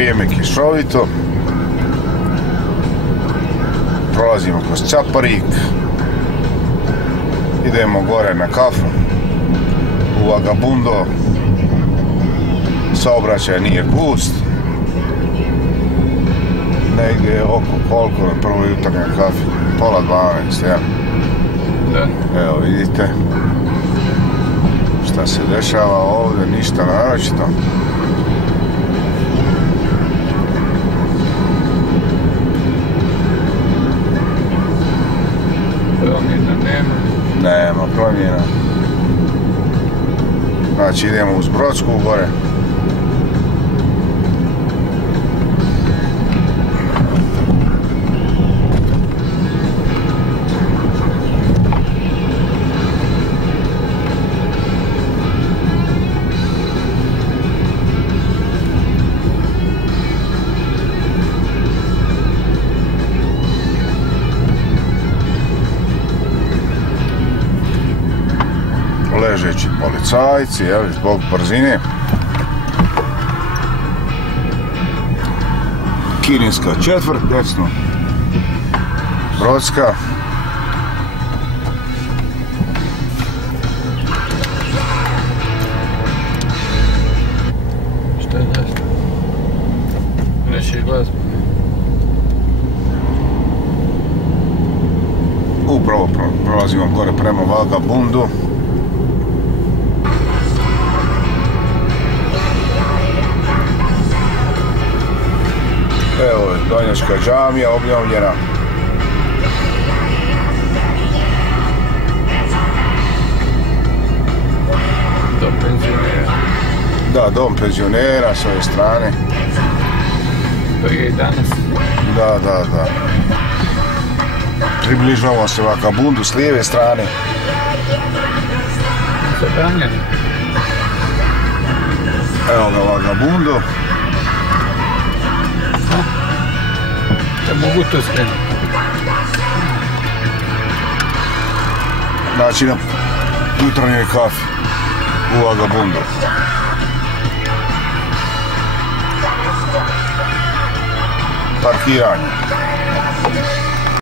vrijeme kišovito. Prolazimo kroz Čaparik. Idemo gore na kafu u Vagabundo. Saobraćaj nije gust. Negdje oko koliko na prvoj jutarnjoj kafi? 11:30, ja? Da. Evo vidite šta se dešava ovdje, ništa naročito. Promjena nema. Nema promjena. Znači idemo uz Brodsku gore. Ležeći policajci, zbog brzine. Kirinska četvrt, desno. Brodska. Šta je desno? Reši glazbu. Upravo prolazimo gore prema Vagabundu. Evo je Donjačka džamija obnovljena. Dom penzionera. Da, dom penzionera s ove strane. To je i danas. Da. Približavamo se Vagabundu s lijeve strane. Zabranjeno. Evo ga Vagabundu. Da mogu to skrenuti. Znači na jutarnjoj kafi u Vagabundu. Parkiranje.